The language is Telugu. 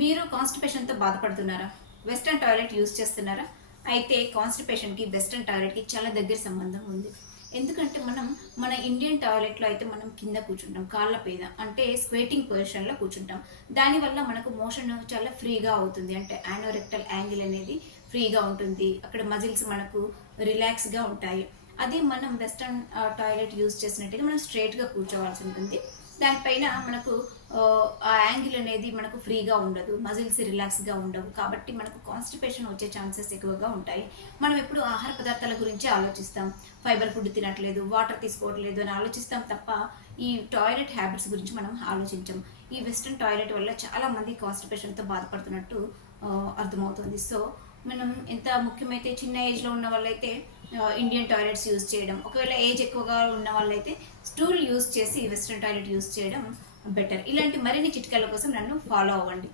మీరు కాన్స్టిపేషన్తో బాధపడుతున్నారా? వెస్టర్న్ టాయిలెట్ యూజ్ చేస్తున్నారా? అయితే కాన్స్టిపేషన్కి వెస్టర్న్ టాయిలెట్కి చాలా దగ్గర సంబంధం ఉంది. ఎందుకంటే మన ఇండియన్ టాయిలెట్లో అయితే మనం కింద కూర్చుంటాం, కాళ్ళ మీద అంటే స్క్వేటింగ్ పొజిషన్లో కూర్చుంటాం. దానివల్ల మనకు మోషన్ చాలా ఫ్రీగా అవుతుంది, అంటే యానోరెక్టల్ యాంగిల్ అనేది ఫ్రీగా ఉంటుంది. అక్కడ మజిల్స్ మనకు రిలాక్స్గా ఉంటాయి. అది మనం వెస్టర్న్ టాయిలెట్ యూజ్ చేసినట్టయితే మనం స్ట్రైట్గా కూర్చోవాల్సి ఉంటుంది. దానిపైన మనకు ఆ యాంగిల్ అనేది మనకు ఫ్రీగా ఉండదు, మజిల్స్ రిలాక్స్గా ఉండవు. కాబట్టి మనకు కాన్స్టిపేషన్ వచ్చే ఛాన్సెస్ ఎక్కువగా ఉంటాయి. మనం ఎప్పుడు ఆహార పదార్థాల గురించి ఆలోచిస్తాం, ఫైబర్ ఫుడ్ తినట్లేదు, వాటర్ తీసుకోవట్లేదు అని ఆలోచిస్తాం తప్ప ఈ టాయిలెట్ హ్యాబిట్స్ గురించి మనం ఆలోచించం. ఈ వెస్ట్రన్ టాయిలెట్ వల్ల చాలామంది కాన్స్టిపేషన్తో బాధపడుతున్నట్టు అర్థమవుతుంది. సో మనం ఎంత ముఖ్యమైతే చిన్న ఏజ్లో ఉన్న వాళ్ళైతే ఇండియన్ టాయిలెట్స్ యూజ్ చేయడం, ఒకవేళ ఏజ్ ఎక్కువగా ఉన్న వాళ్ళైతే స్టూల్ యూజ్ చేసి వెస్ట్రన్ టాయిలెట్ యూజ్ చేయడం బెటర్. ఇలాంటి మరిన్ని చిట్కాల కోసం నన్ను ఫాలో అవ్వండి.